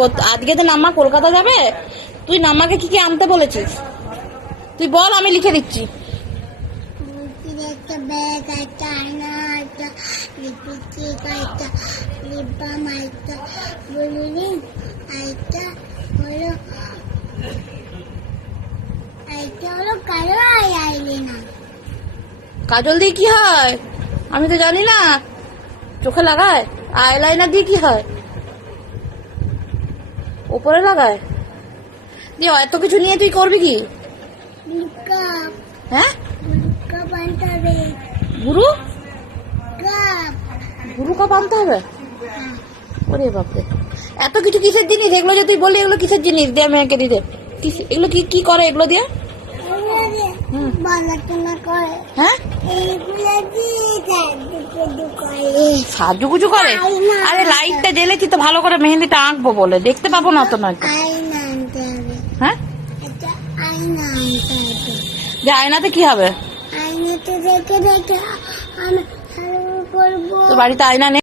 যাবো? আজকে তো নাম্মা কলকাতা যাবে, তুই নাম্মাকে কি কি আনতে বলেছিস তুই বল, আমি লিখে দিচ্ছি। একটা ব্যাগ, একটা আয়না, একটা লিপস্টিক, একটা লিপ বাম, একটা ব্লুরিং, একটা হলো কালো আইলাইনার। কাজল দিয়ে কি হয় আমি তো জানি না, চোখে লাগায়। আইলাইনার দিয়ে কি হয়? উপরে লাগায়। দিয়ে এত কিছু নিয়ে তুই করবি কি? কাপ, হ্যাঁ, কাপ আনতে হবে। গুরু কাপ, গুরু কাপ আনতে হবে? ওরে বাপরে, এত কিছু কিসের জিনিস এগুলো? যে তুই বললি এগুলো কিসের জিনিস, দে মেয়েকে দিতে। এগুলো কি কি করে এগুলো দিয়ে? বানাতনা করে। হ্যাঁ, এইগুলো দিয়ে সাজুগুজু করে। আরে লাইটটা জ্বেলেছি তো ভালো করে মেহেন্দিটা আঁকবো বলে, দেখতে পাবো না তো নয়তো। আয়না আনতে হবে। হ্যাঁ, একটা আয়না আনতে হবে। যে আয়নাতে কি হবে? আয়নাতে দেখে দেখে আমি করবো। তো বাড়িতে আয়না নেই?